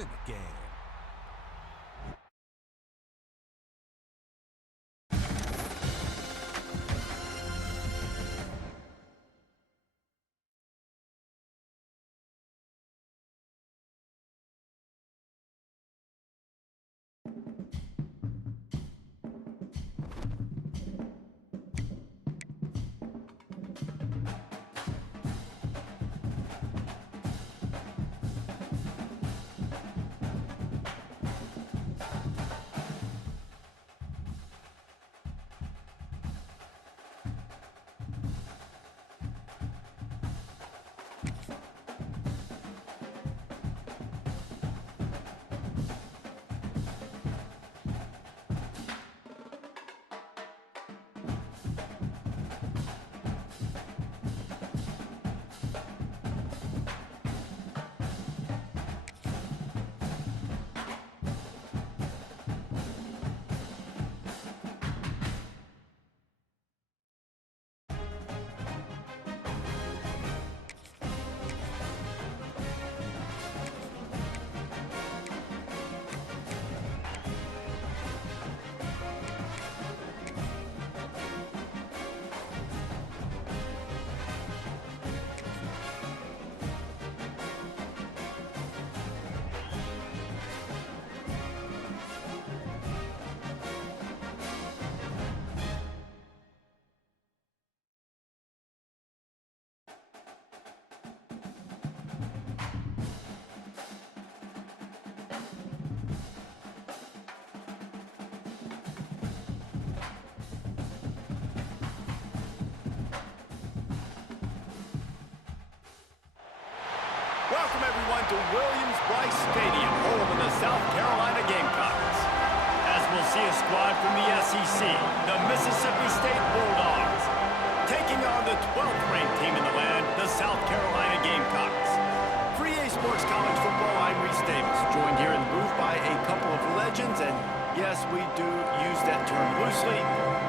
in the game. Welcome, everyone, to Williams-Brice Stadium, home of the South Carolina Gamecocks. As we'll see a squad from the SEC, the Mississippi State Bulldogs, taking on the 12th-ranked team in the land, the South Carolina Gamecocks. For EA Sports College Football, I'm Reese Davis, joined here in the booth by a couple of legends, and yes, we do use that term loosely.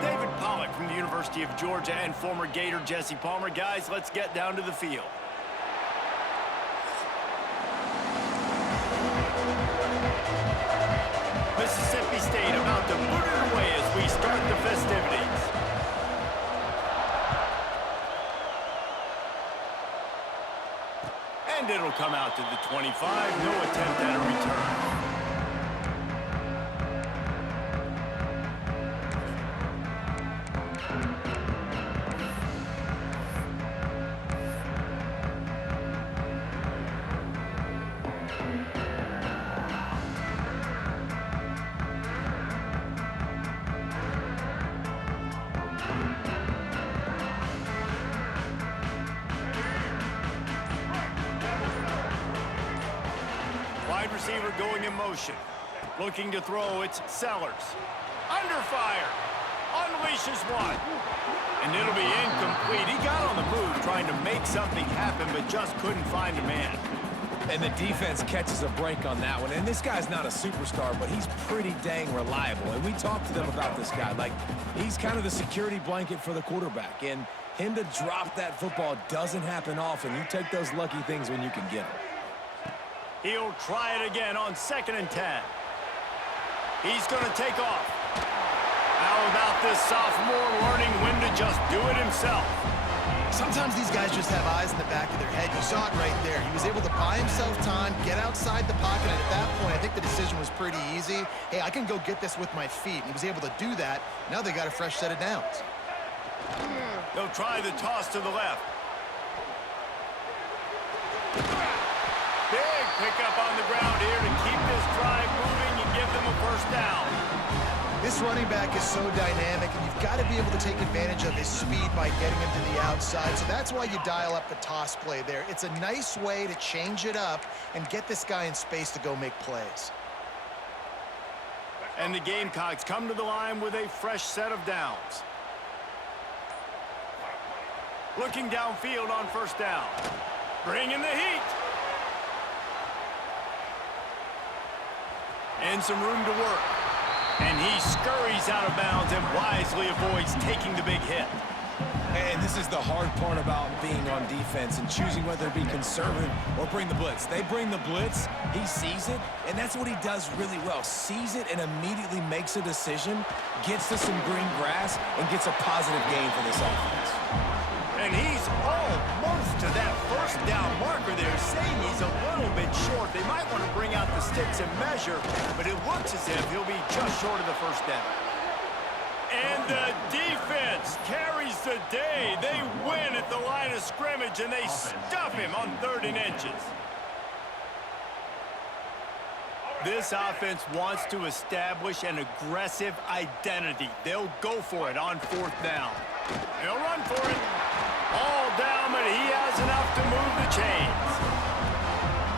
David Pollack from the University of Georgia and former Gator Jesse Palmer. Guys, let's get down to the field. Mississippi State about to boot it away as we start the festivities. And it'll come out to the 25. No attempt at a return. Wide receiver going in motion. Looking to throw, it's Sellers. Under fire. Unleashes one. And it'll be incomplete. He got on the move trying to make something happen, but just couldn't find a man. And the defense catches a break on that one. And this guy's not a superstar, but he's pretty dang reliable. And we talked to them about this guy. Like, he's kind of the security blanket for the quarterback. And him to drop that football doesn't happen often. You take those lucky things when you can get them. He'll try it again on 2nd and 10. He's going to take off. How about this sophomore learning when to just do it himself? Sometimes these guys just have eyes in the back of their head. You saw it right there. He was able to buy himself time, get outside the pocket, and at that point, I think the decision was pretty easy. Hey, I can go get this with my feet. And he was able to do that. Now they got a fresh set of downs. They'll try the toss to the left. Big pickup on the ground here to keep this drive moving and give them a first down. This running back is so dynamic, and you've got to be able to take advantage of his speed by getting him to the outside. So that's why you dial up the toss play there. It's a nice way to change it up and get this guy in space to go make plays. And the Gamecocks come to the line with a fresh set of downs. Looking downfield on first down. Bringing the heat. And some room to work. And he scurries out of bounds and wisely avoids taking the big hit. And this is the hard part about being on defense and choosing whether to be conservative or bring the blitz. They bring the blitz, he sees it, and that's what he does really well. Sees it and immediately makes a decision, gets to some green grass, and gets a positive gain for this offense. And he's almost to that first down marker there, saying he's a little bit short. They might want to bring out the sticks and measure, but it looks as if he'll be just short of the first down. And the defense carries the day. They win at the line of scrimmage, and they stuff him on 3rd and inches. This offense wants to establish an aggressive identity. They'll go for it on 4th down. They'll run for it. All down, but he has enough to move the chains.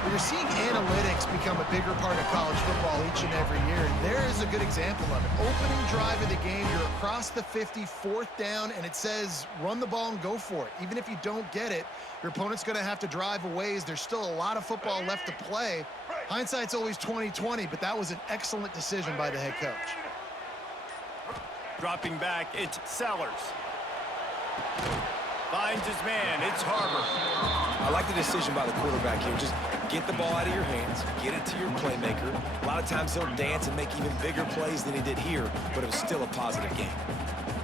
You're seeing analytics become a bigger part of college football each and every year. There is a good example of it. Opening drive of the game, you're across the 50, 4th down, and it says run the ball and go for it. Even if you don't get it, your opponent's going to have to drive a ways. There's still a lot of football left to play. Hindsight's always 20/20, but that was an excellent decision by the head coach. Dropping back, it's Sellers. Finds his man, it's Harbor. I like the decision by the quarterback here. Just get the ball out of your hands, get it to your playmaker. A lot of times he'll dance and make even bigger plays than he did here, but it was still a positive game.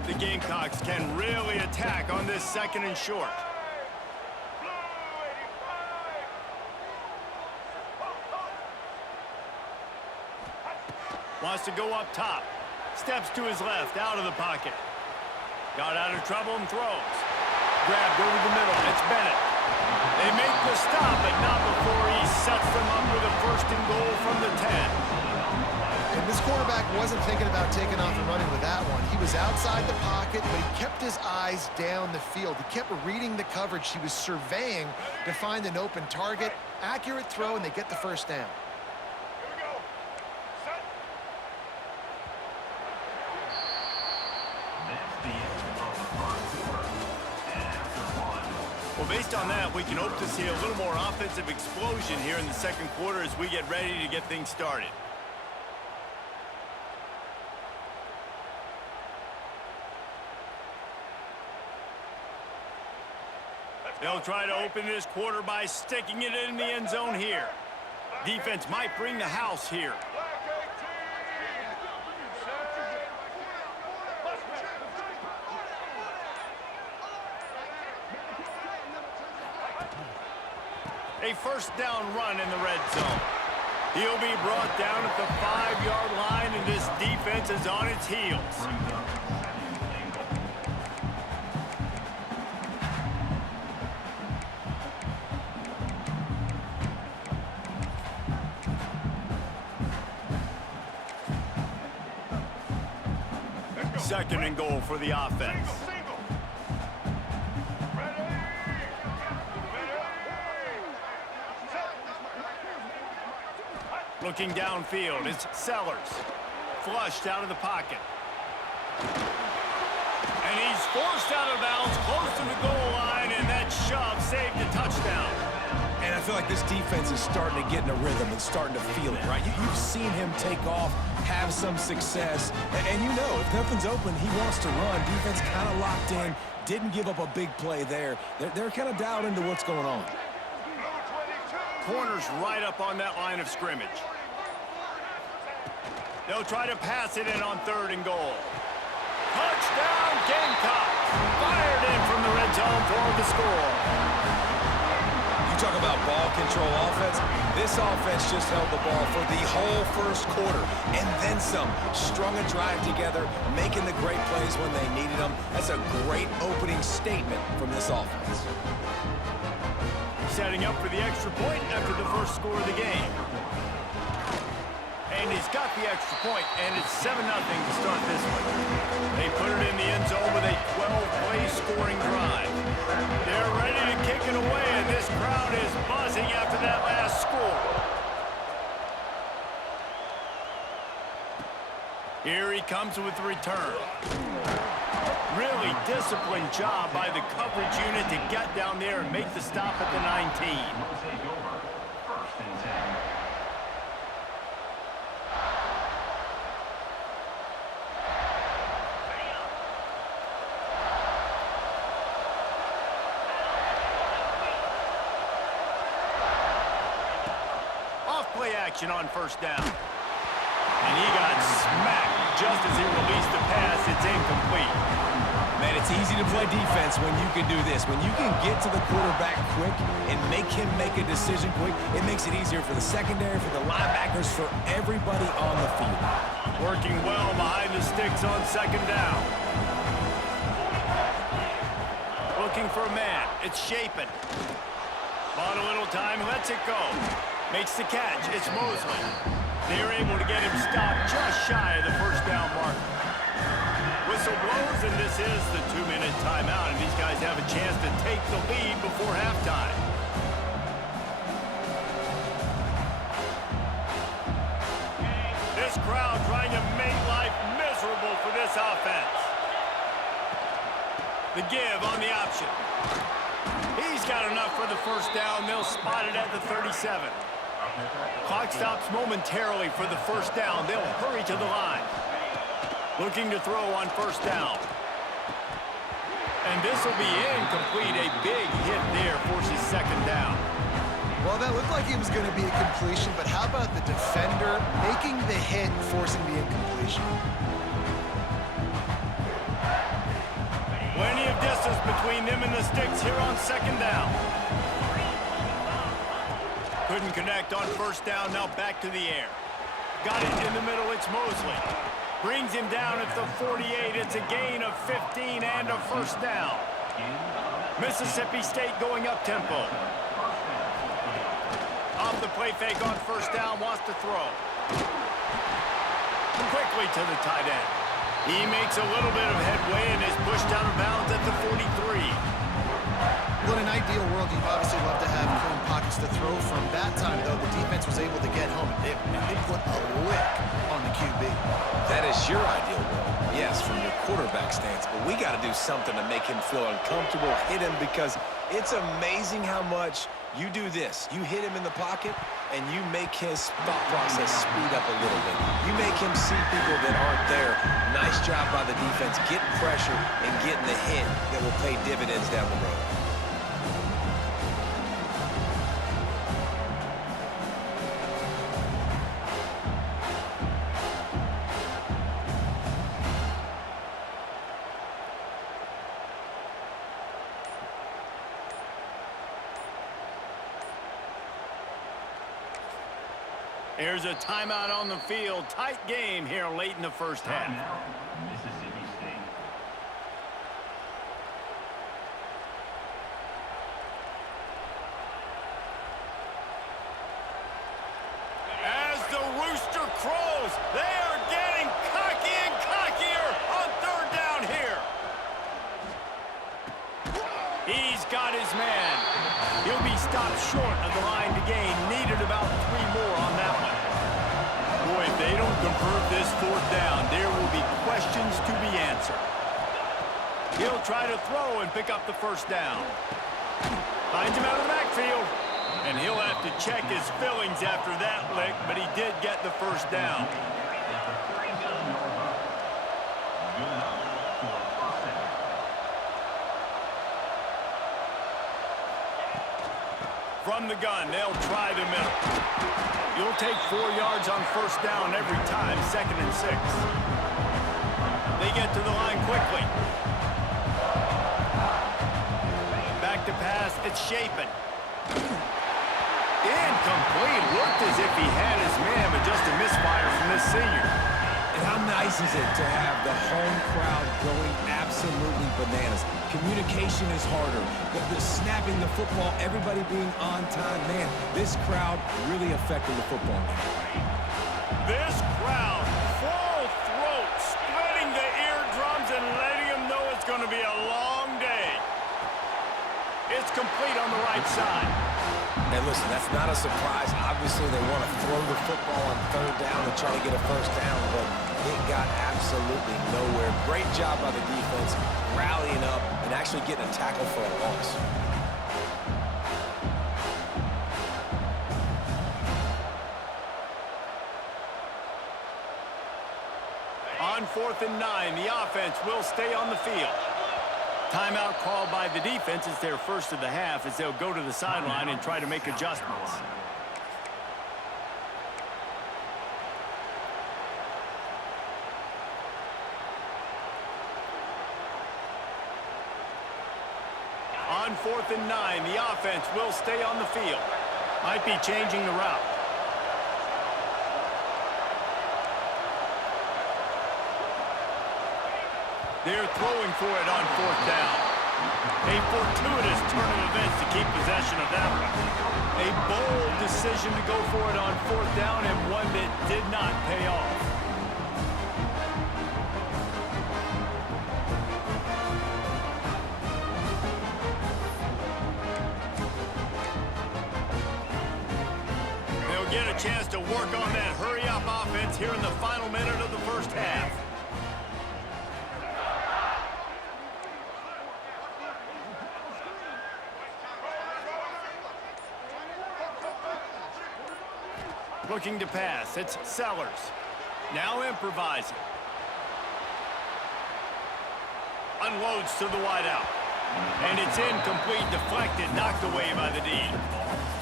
The Gamecocks can really attack on this 2nd and short. Wants to go up top. Steps to his left, out of the pocket. Got out of trouble and throws. Grabbed over the middle. It's Bennett. They make the stop, but not before he sets them up with a 1st and goal from the 10. And this quarterback wasn't thinking about taking off and running with that one. He was outside the pocket, but he kept his eyes down the field. He kept reading the coverage. He was surveying to find an open target. Accurate throw, and they get the 1st down. Well, based on that, we can hope to see a little more offensive explosion here in the 2nd quarter as we get ready to get things started. They'll try to open this quarter by sticking it in the end zone here. Defense might bring the house here. A 1st down run in the red zone. He'll be brought down at the 5-yard line, and this defense is on its heels. Second and goal for the offense. Looking downfield, it's Sellers. Flushed out of the pocket. And he's forced out of bounds close to the goal line, and that shove saved a touchdown. And I feel like this defense is starting to get in a rhythm and starting to feel it, right? You've seen him take off, have some success, and you know if nothing's open, he wants to run. Defense kind of locked in, didn't give up a big play there. They're kind of dialed into what's going on. Corners right up on that line of scrimmage. They'll try to pass it in on 3rd and goal. Touchdown, Gamecocks! Fired in from the red zone for the score. You talk about ball control offense. This offense just held the ball for the whole 1st quarter and then some. Strung a drive together, making the great plays when they needed them. That's a great opening statement from this offense. Setting up for the extra point after the 1st score of the game. And he's got the extra point, and it's 7-0 to start this one. They put it in the end zone with a 12-play scoring drive. They're ready to kick it away, and this crowd is buzzing after that last score. Here he comes with the return. Really disciplined job by the coverage unit to get down there and make the stop at the 19. action on first down. And he got smacked just as he released the pass. It's incomplete. Man, it's easy to play defense when you can do this. When you can get to the quarterback quick and make him make a decision quick, it makes it easier for the secondary, for the linebackers, for everybody on the field. Working well behind the sticks on second down. Looking for a man. It's Shapen. Bought a little time, lets it go. Makes the catch. It's Mosley. They're able to get him stopped just shy of the first down mark. Whistle blows, and this is the 2-minute timeout, and these guys have a chance to take the lead before halftime. This crowd trying to make life miserable for this offense. The give on the option. He's got enough for the first down. They'll spot it at the 37. Clock stops momentarily for the first down. They'll hurry to the line. Looking to throw on first down. And this will be incomplete. A big hit there forces second down. Well, that looked like it was going to be a completion, but how about the defender making the hit, forcing the incompletion? Plenty of distance between them and the sticks here on second down. Couldn't connect on first down. Now back to the air. Got it in the middle. It's Mosley. Brings him down at the 48. It's a gain of 15 and a first down. Mississippi State going up-tempo. Off the play fake on first down, wants to throw. Quickly to the tight end. He makes a little bit of headway and is pushed out of bounds at the 43. Well, in an ideal world, you'd obviously love to have clean pockets to throw from. That time, though, the defense was able to get home. They put a lick on the QB. That is your ideal world, yes, from your quarterback stance. But we got to do something to make him feel uncomfortable, hit him, because it's amazing how much you do this. You hit him in the pocket, and you make his thought process speed up a little bit. You make him see people that aren't there. Nice job by the defense, getting pressure and getting the hit that will pay dividends down the road. There's a timeout on the field. Tight game here late in the first half. Mississippi State. As the rooster crows, they are getting cocky and cockier on third down here. He's got his man. He'll be stopped short of the line to gain. Needed about 3 more on that one. Boy, if they don't convert this fourth down, there will be questions to be answered. He'll try to throw and pick up the first down. Finds him out of the backfield. And he'll have to check his fillings after that lick, but he did get the first down. From the gun, they'll try the middle. You'll take 4 yards on first down every time, 2nd and 6. They get to the line quickly. Back to pass, it's Shapen. Incomplete, looked as if he had his man, but just a misfire from this senior. And how nice is it to have the home crowd going absolutely bananas? Communication is harder. The snapping the football, everybody being on time. Man, this crowd really affected the football game. This crowd, full throat, splitting the eardrums and letting them know it's going to be a long day. It's complete on the right side. And listen, that's not a surprise. Obviously, they want to throw the football on third down and try to get a first down, but it got absolutely nowhere. Great job by the defense, rallying up and actually getting a tackle for a loss. On 4th and 9, the offense will stay on the field. Timeout called by the defense. It's their first of the half as they'll go to the sideline and try to make adjustments. on 4th and 9. The offense will stay on the field. Might be changing the route. They're throwing for it on 4th down. A fortuitous turn of events to keep possession of that one. A bold decision to go for it on 4th down and one that did not pay off. They'll get a chance to work on that hurry-up offense here in the final minute of the first half. Looking to pass. It's Sellers. Now improvising. Unloads to the wideout. And it's incomplete, deflected, knocked away by the D.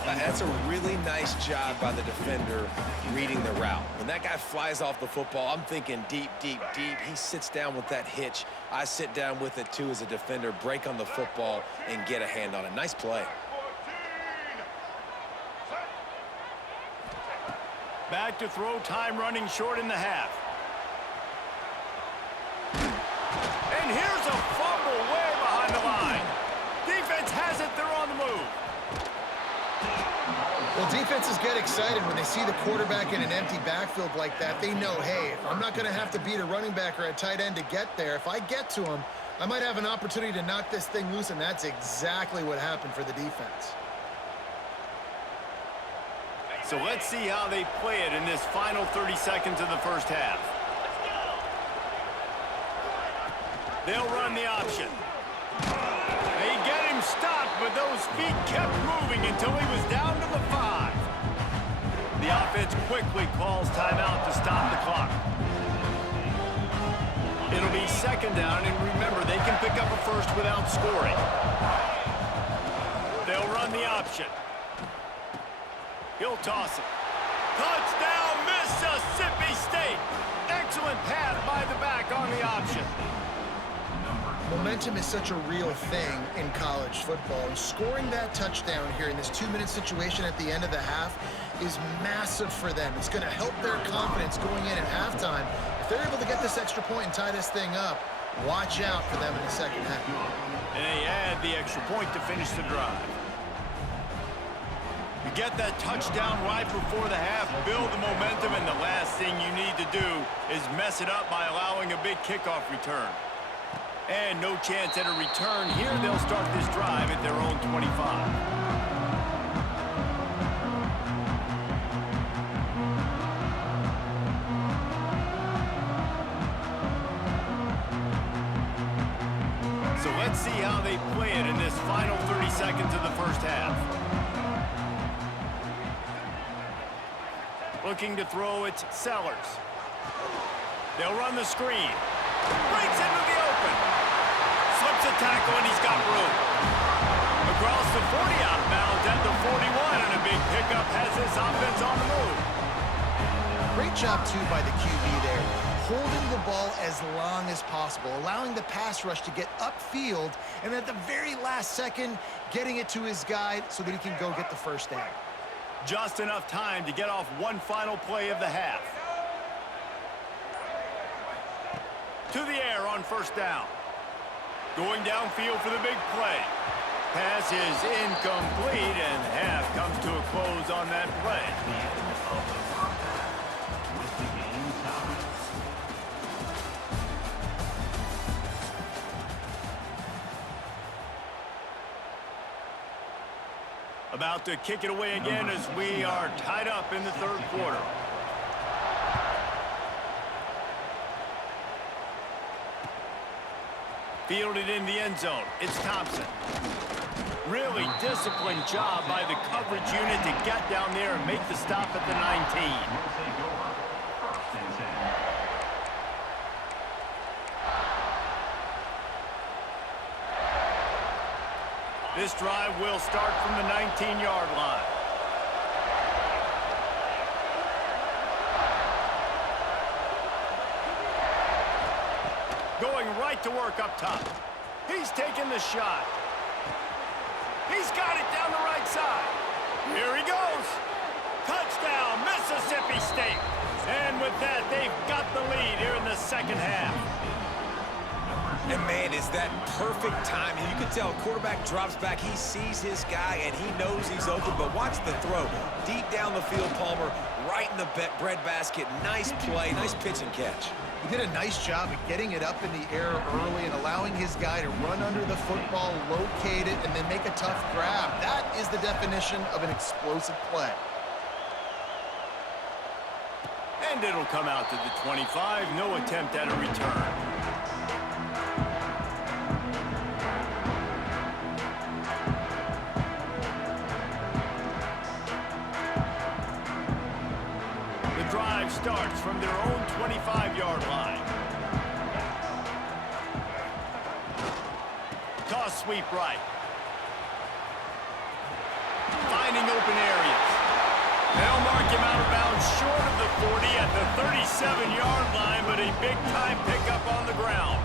That's a really nice job by the defender reading the route. When that guy flies off the football, I'm thinking deep, deep, deep. He sits down with that hitch. I sit down with it too as a defender, break on the football, and get a hand on it. Nice play. Back to throw, time running short in the half. And here's a fumble way behind the line. Defense has it, they're on the move. Well, defenses get excited when they see the quarterback in an empty backfield like that. They know, hey, if I'm not going to have to beat a running back or a tight end to get there, if I get to him, I might have an opportunity to knock this thing loose, and that's exactly what happened for the defense. So let's see how they play it in this final 30 seconds of the first half. They'll run the option. They get him stopped, but those feet kept moving until he was down to the 5. The offense quickly calls timeout to stop the clock. It'll be 2nd down, and remember, they can pick up a first without scoring. They'll run the option. He'll toss it. Touchdown, Mississippi State. Excellent pass by the back on the option. Momentum is such a real thing in college football, and scoring that touchdown here in this 2-minute situation at the end of the half is massive for them. It's going to help their confidence going in at halftime. If they're able to get this extra point and tie this thing up, watch out for them in the second half. And they add the extra point to finish the drive. You get that touchdown right before the half, build the momentum, and the last thing you need to do is mess it up by allowing a big kickoff return. And no chance at a return here. They'll start this drive at their own 25. So let's see how they play it in this final 30 seconds of the first half. Looking to throw, it's Sellers. They'll run the screen. Breaks into the open. Slips a tackle, and he's got room. Across the 40, out of bounds at the 41, and a big pickup has this offense on the move. Great job, too, by the QB there, holding the ball as long as possible, allowing the pass rush to get upfield, and at the very last second, getting it to his guy so that he can go get the first down. Just enough time to get off one final play of the half. To the air on 1st down. Going downfield for the big play. Pass is incomplete, and half comes to a close on that play. About to kick it away again as we are tied up in the 3rd quarter. Fielded in the end zone. It's Thompson. Really disciplined job by the coverage unit to get down there and make the stop at the 19. This drive will start from the 19-yard line. Going right to work up top. He's taking the shot. He's got it down the right side. Here he goes. Touchdown, Mississippi State. And with that, they've got the lead here in the second half. And, man, is that perfect timing. You can tell quarterback drops back. He sees his guy, and he knows he's open. But watch the throw. Deep down the field, Palmer, right in the bread basket. Nice play, nice pitch and catch. He did a nice job of getting it up in the air early and allowing his guy to run under the football, locate it, and then make a tough grab. That is the definition of an explosive play. And it'll come out to the 25. No attempt at a return. The drive starts from their own 25-yard line. Toss sweep right. Finding open areas. They'll mark him out of bounds short of the 40 at the 37-yard line, but a big-time pickup on the ground.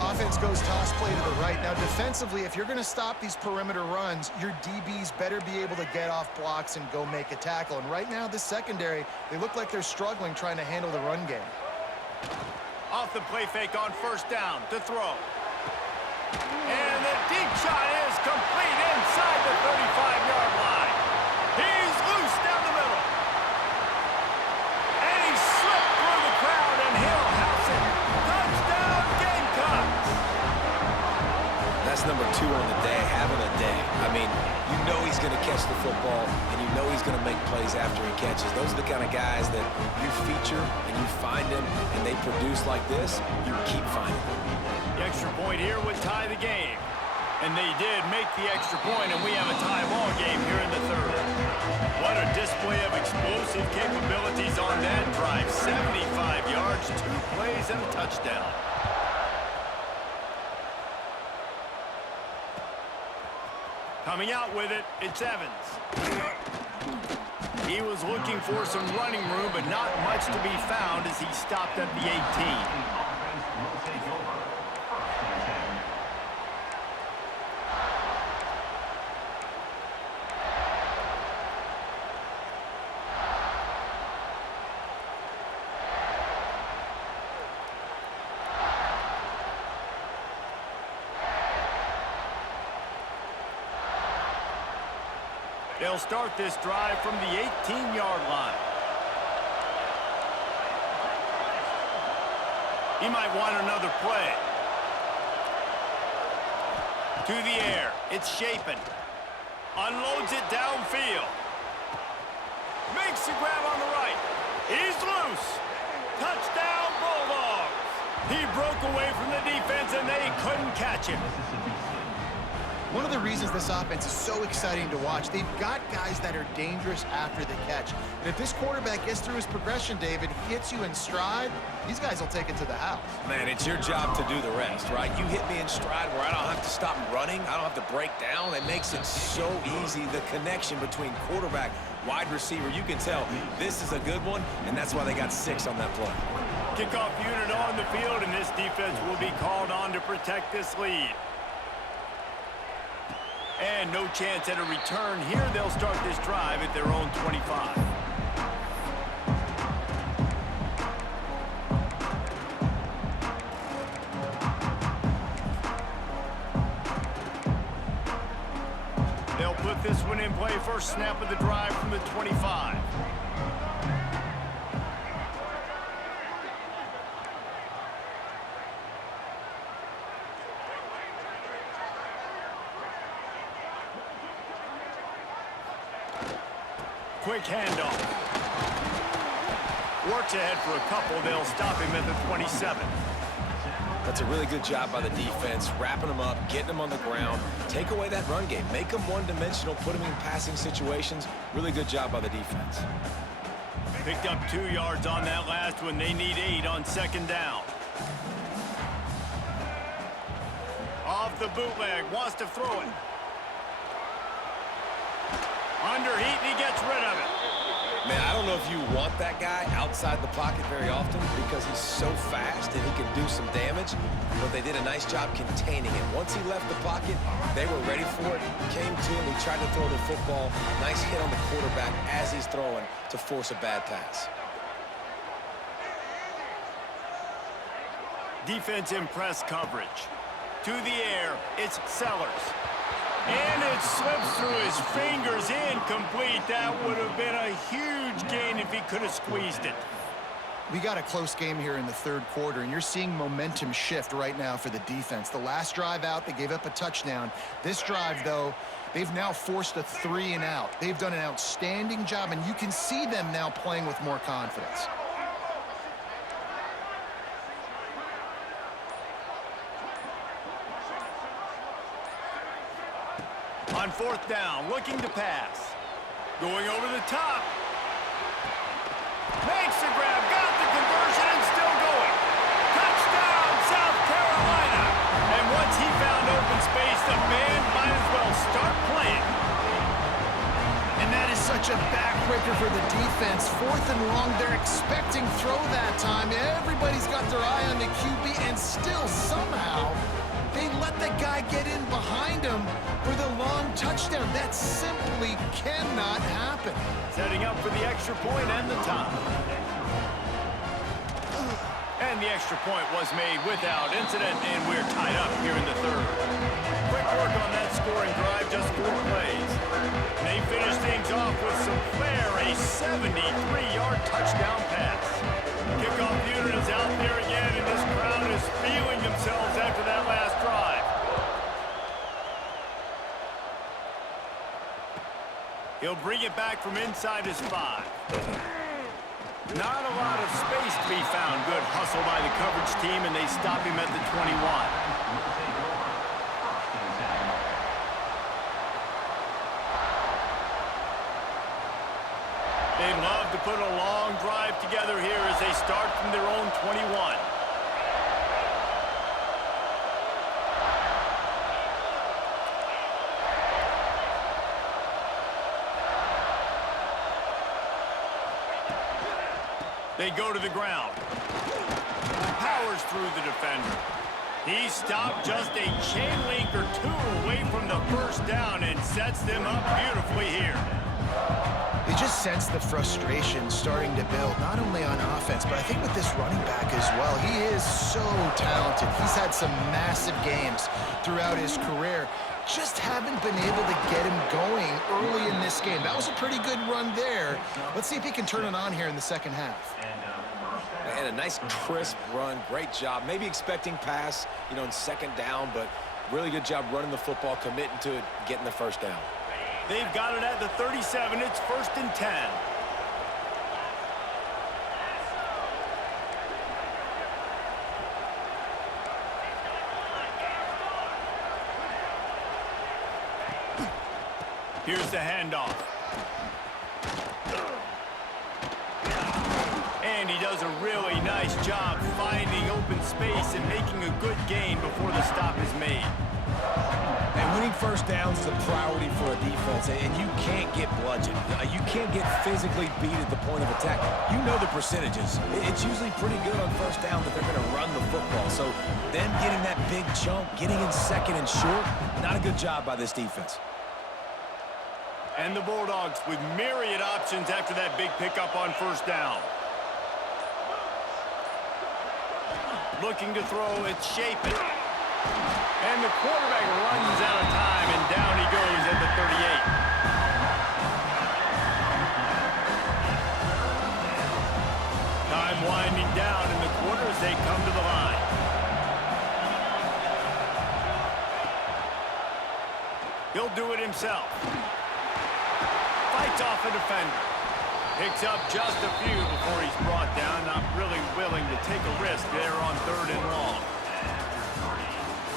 Offense goes toss play to the right. Now, defensively, if you're going to stop these perimeter runs, your DBs better be able to get off blocks and go make a tackle. And right now, this secondary, they look like they're struggling trying to handle the run game. Off the play fake on first down to throw. And the deep shot is complete inside the 35-yard line. He's loose down the middle. And he slipped through the crowd, and he'll house it. Touchdown, Gamecocks. That's number 2 on the day, having a day. I mean, you know he's going to catch the football, and you know he's going to make plays after he catches. Those are the kind of guys that you feature, and you find them, and they produce like this, you keep finding them. The extra point here would tie the game. And they did make the extra point, and we have a tie ball game here in the third. What a display of explosive capabilities on that drive. 75 yards, 2 plays, and a touchdown. Coming out with it, it's Evans. He was looking for some running room, but not much to be found as he stopped at the 18. They'll start this drive from the 18-yard line. He might want another play. To the air. It's Shapen. Unloads it downfield. Makes the grab on the right. He's loose. Touchdown, Bulldogs. He broke away from the defense, and they couldn't catch him. One of the reasons this offense is so exciting to watch, they've got guys that are dangerous after the catch. And if this quarterback gets through his progression, David, hits you in stride, these guys will take it to the house. Man, it's your job to do the rest, right? You hit me in stride where I don't have to stop running. I don't have to break down. It makes it so easy, the connection between quarterback, wide receiver. You can tell this is a good one, and that's why they got 6 on that play. Kickoff unit on the field, and this defense will be called on to protect this lead. And no chance at a return here. They'll start this drive at their own 25. They'll put this one in play. First snap of the drive from the 25. Quick handoff. Works ahead for a couple. They'll stop him at the 27. That's a really good job by the defense, wrapping them up, getting them on the ground. Take away that run game. Make them one-dimensional, put them in passing situations. Really good job by the defense. Picked up 2 yards on that last one. They need 8 on second down. Off the bootleg. Wants to throw it. Under heat, and he gets rid of it. Man, I don't don't know if you want that guy outside the pocket very often because he's so fast and he can do some damage, but they did a nice job containing him. Once he left the pocket, they were ready for it, came to him, he tried to throw the football. Nice hit on the quarterback as he's throwing to force a bad pass. Defense in press coverage. To the air, it's Sellers. And it slips through his fingers, incomplete. That would have been a huge gain if he could have squeezed it. We got a close game here in the third quarter, and you're seeing momentum shift right now for the defense. The last drive out, they gave up a touchdown. This drive, though, they've now forced a 3-and-out. They've done an outstanding job, and you can see them now playing with more confidence. On fourth down, looking to pass. Going over the top. Makes the grab, got the conversion, and still going. Touchdown, South Carolina. And once he found open space, the band might as well start playing. And that is such a backbreaker for the defense. Fourth and long, they're expecting throw that time. Everybody's got their eye on the QB, and still somehow they let the guy get in behind him for the long touchdown. That simply cannot happen. Setting up for the extra point and the tie. And the extra point was made without incident, and we're tied up here in the third. Quick work on that scoring drive, just 4 plays. They finish things off with some flair, a 73-yard touchdown pass. Kickoff unit is out there again, and this crowd is feeling themselves after that last drive. He'll bring it back from inside his 5. Not a lot of space to be found. Good hustle by the coverage team, and they stop him at the 21. They'd love to put a long drive together here as they start from their own 21. They go to the ground. Powers through the defender. He stopped just a chain link or 2 away from the first down and sets them up beautifully here. You just sense the frustration starting to build, not only on offense, but I think with this running back as well. He is so talented. He's had some massive games throughout his career. Just haven't been able to get him going early in this game. That was a pretty good run there. Let's see if he can turn it on here in the second half. And a nice crisp run, great job. Maybe expecting pass, in second down, but really good job running the football, committing to it, getting the first down. They've got it at the 37. It's 1st and 10. Here's the handoff. And he does a really nice job finding open space and making a good gain before the stop is made. And winning first downs is a priority for a defense, and you can't get bludgeoned. You can't get physically beat at the point of attack. You know the percentages. It's usually pretty good on first down that they're going to run the football. So them getting that big chunk, getting in second and short, not a good job by this defense. And the Bulldogs with myriad options after that big pickup on first down. Looking to throw, it's Shapen. And the quarterback runs out of time, and down he goes at the 38. Time winding down in the quarter as they come to the line. He'll do it himself. Fights off a defender. Picks up just a few before he's brought down. Not really willing to take a risk there on 3rd and long.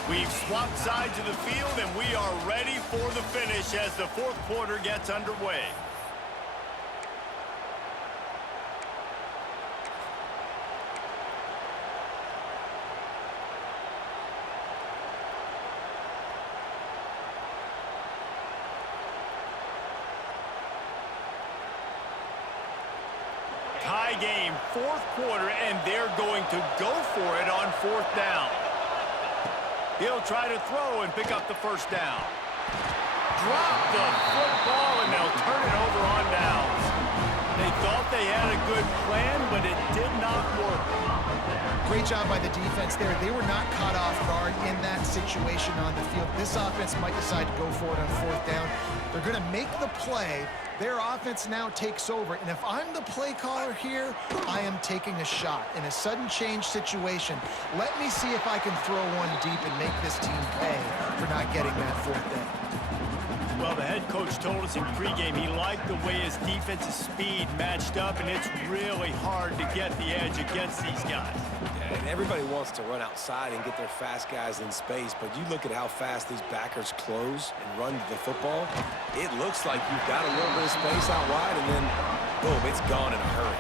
We've swapped sides of the field, and we are ready for the finish as the 4th quarter gets underway. tie game, fourth quarter, and they're going to go for it on fourth down. He'll try to throw and pick up the first down. Drop the football, and they'll turn it over on downs. They thought they had a good plan, but it did not work. Great job by the defense there. They were not caught off guard in that situation on the field. This offense might decide to go for it on fourth down. They're going to make the play. Their offense now takes over. And if I'm the play caller here, I am taking a shot. In a sudden change situation, let me see if I can throw one deep and make this team pay for not getting that fourth down. Well, the head coach told us in pregame he liked the way his defensive speed matched up, and it's really hard to get the edge against these guys. Yeah, and everybody wants to run outside and get their fast guys in space, but you look at how fast these backers close and run to the football, it looks like you've got a little bit of space out wide, and then, boom, it's gone in a hurry.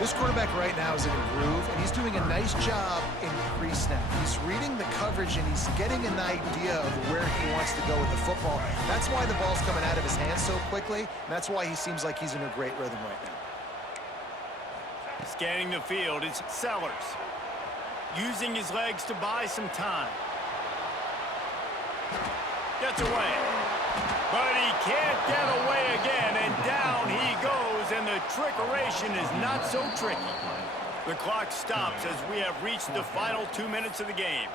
This quarterback right now is in a groove, and he's doing a nice job in pre-snap. He's reading the coverage, and he's getting an idea of where he wants to go with the football. That's why the ball's coming out of his hands so quickly, and that's why he seems like he's in a great rhythm right now. Scanning the field, it's Sellers. Using his legs to buy some time. Gets away. But he can't get away again, and down he goes, and the trickeration is not so tricky. The clock stops as we have reached the final 2 minutes of the game.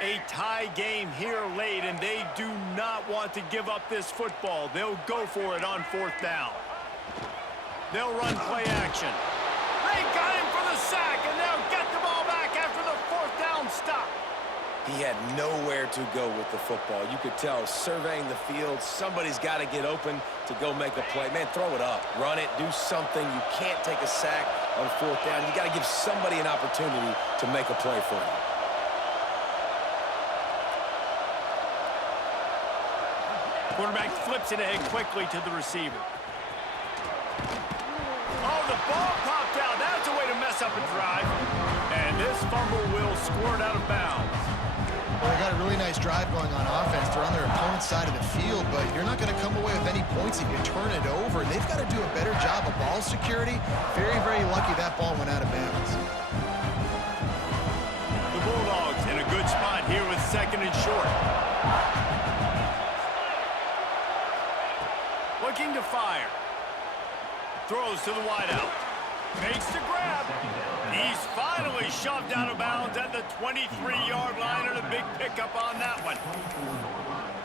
A tie game here late, and they do not want to give up this football. They'll go for it on fourth down. They'll run play action. They got him for the sack, and they'll get the ball back after the fourth down stop. He had nowhere to go with the football. You could tell, surveying the field, somebody's got to get open to go make a play. Man, throw it up, run it, do something. You can't take a sack on fourth down. You got to give somebody an opportunity to make a play for you. Quarterback flips it ahead quickly to the receiver. Oh, the ball popped out. That's a way to mess up a drive. And this fumble will squirt out of bounds. Well, they got a really nice drive going on offense. They're on their opponent's side of the field, but you're not going to come away with any points if you turn it over. They've got to do a better job of ball security. Very, very lucky that ball went out of bounds. The Bulldogs in a good spot here with second and short. Looking to fire. Throws to the wideout. Makes the grab. He's finally shoved out of bounds at the 23-yard line, and a big pickup on that one.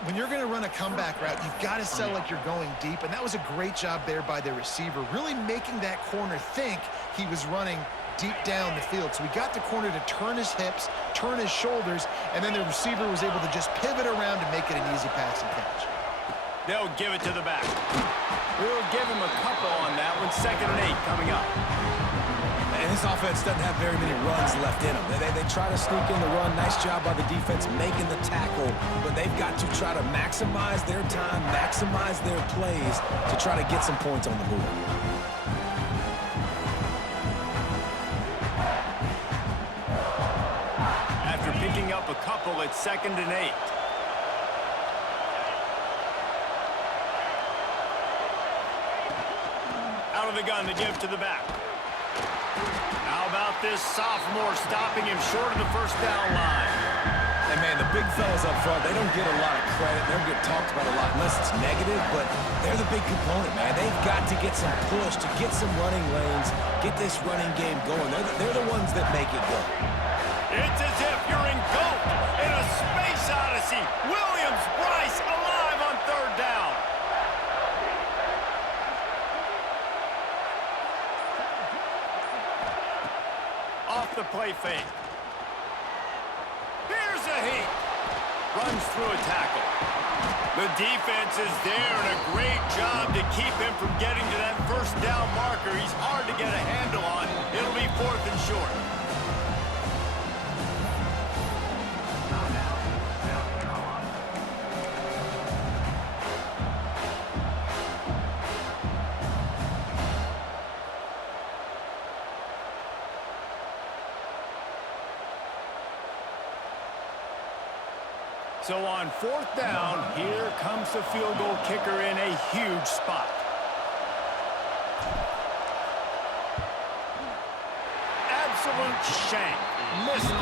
When you're going to run a comeback route, you've got to sell like you're going deep, and that was a great job there by the receiver, really making that corner think he was running deep down the field. So we got the corner to turn his hips, turn his shoulders, and then the receiver was able to just pivot around to make it an easy pass and catch. They'll give it to the back. We'll give him a couple on that one. 2nd and 8 coming up. And this offense doesn't have very many runs left in them. They try to sneak in the run. Nice job by the defense making the tackle, but they've got to try to maximize their time, maximize their plays to try to get some points on the board. After picking up a couple, it's 2nd and 8. Out of the gun, the give to the back. How about this sophomore stopping him short of the first down line? And, man, the big fellas up front, they don't get a lot of credit. They don't get talked about a lot unless it's negative, but they're the big component, man. They've got to get some push, to get some running lanes, get this running game going. They're the ones that make it go. It's as if you're engulfed in a space odyssey. Williams-Brice alive on third down. Off the play fake. Here's a heat. Runs through a tackle. The defense is there, and a great job to keep him from getting to that first down marker. He's hard to get a handle on. It'll be 4th and short. So on 4th down, here comes the field goal kicker in a huge spot. Absolute shank. Missed it.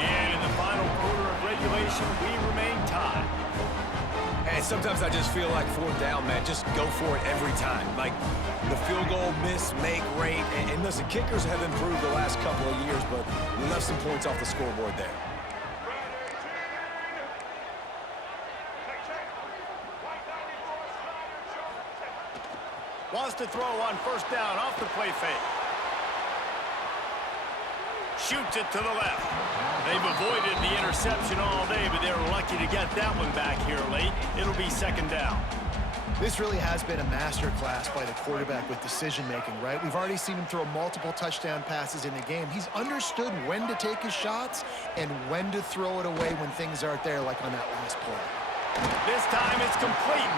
And in the final quarter of regulation, we remain tied. And sometimes I just feel like 4th down, man, just go for it every time. Like the field goal miss, make rate. And listen, kickers have improved the last couple of years, but we left some points off the scoreboard there. Wants to throw on 1st down off the play fake. Shoots it to the left. They've avoided the interception all day, but they're lucky to get that one back here late. It'll be 2nd down. This really has been a master class by the quarterback with decision-making, right? We've already seen him throw multiple touchdown passes in the game. He's understood when to take his shots and when to throw it away when things aren't there, like on that last play. This time it's complete.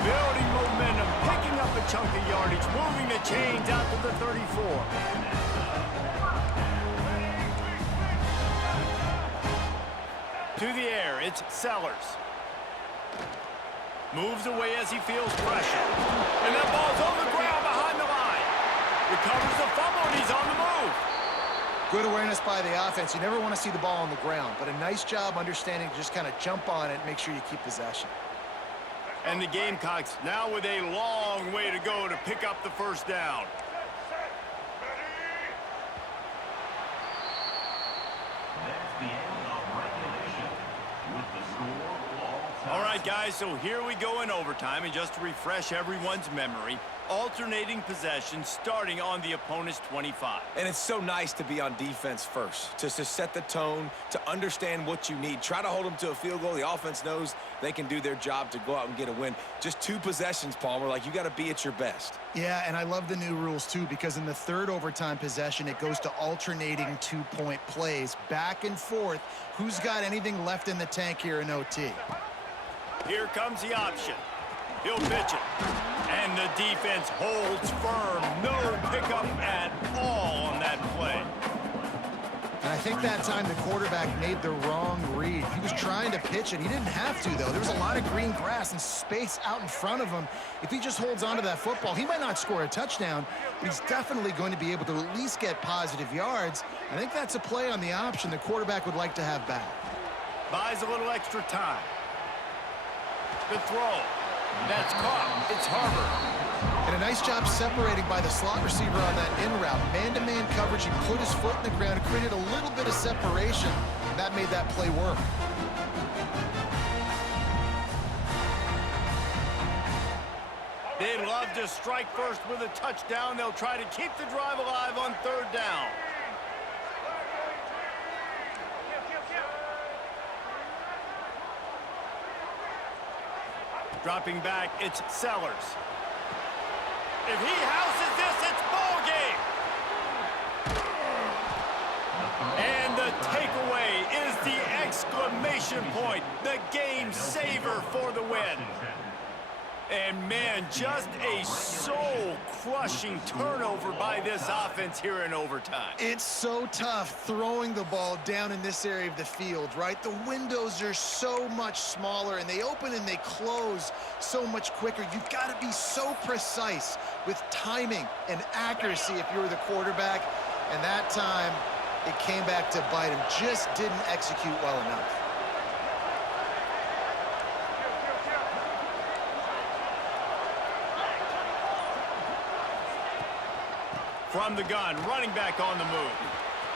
Building momentum, picking up a chunk of yardage, moving the chains out to the 34. To the air, it's Sellers. Moves away as he feels pressure. And that ball's on the ground behind the line. Recovers the fumble, and he's on the move. Good awareness by the offense. You never want to see the ball on the ground, but a nice job understanding to just kind of jump on it and make sure you keep possession. And the Gamecocks now with a long way to go to pick up the 1st down. That's the end of regulation with the score all time. All right, guys, so here we go in overtime, and just to refresh everyone's memory, alternating possession starting on the opponent's 25. And it's so nice to be on defense first, to set the tone, to understand what you need. Try to hold them to a field goal. The offense knows they can do their job to go out and get a win. Just 2 possessions, Palmer. Like, you got to be at your best. Yeah, and I love the new rules, too, because in the 3rd overtime possession, it goes to alternating 2-point plays, back and forth. Who's got anything left in the tank here in OT? Here comes the option. He'll pitch it. And the defense holds firm. No pickup at all on that play. And I think that time the quarterback made the wrong read. He was trying to pitch it. He didn't have to, though. There was a lot of green grass and space out in front of him. If he just holds on to that football, he might not score a touchdown, but he's definitely going to be able to at least get positive yards. I think that's a play on the option the quarterback would like to have back. Buys a little extra time. The throw. That's caught. It's Harvard. And a nice job separating by the slot receiver on that in route. Man-to-man coverage, he put his foot in the ground and created a little bit of separation, and that made that play work. They'd love to strike first with a touchdown. They'll try to keep the drive alive on 3rd down. Dropping back, it's Sellers. If he houses this, it's ball game. And the takeaway is the exclamation point, the game saver for the win. And, man, just a soul-crushing turnover by this offense here in overtime. It's so tough throwing the ball down in this area of the field, right? The windows are so much smaller, and they open and they close so much quicker. You've got to be so precise with timing and accuracy if you're the quarterback. And that time, it came back to bite him. Just didn't execute well enough. From the gun, running back on the move.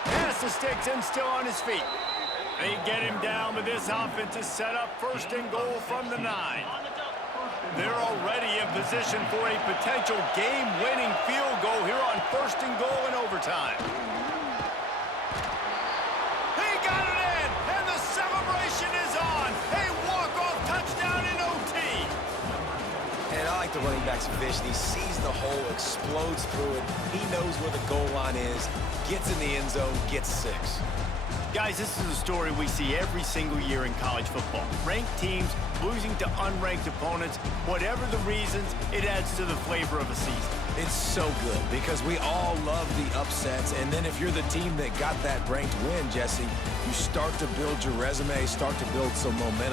Pass the sticks and still on his feet. They get him down, but this offense is set up 1st and goal from the 9. They're already in position for a potential game-winning field goal here on 1st and goal in overtime. He got it in, and the celebration is on. A walk-off touchdown in OT. And I like the running back's vision. He sees the hole, explodes through it. He knows where the goal line is, gets in the end zone, gets 6. Guys, this is a story we see every single year in college football. Ranked teams losing to unranked opponents. Whatever the reasons, it adds to the flavor of a season. It's so good because we all love the upsets, and then if you're the team that got that ranked win, Jesse, you start to build your resume, start to build some momentum.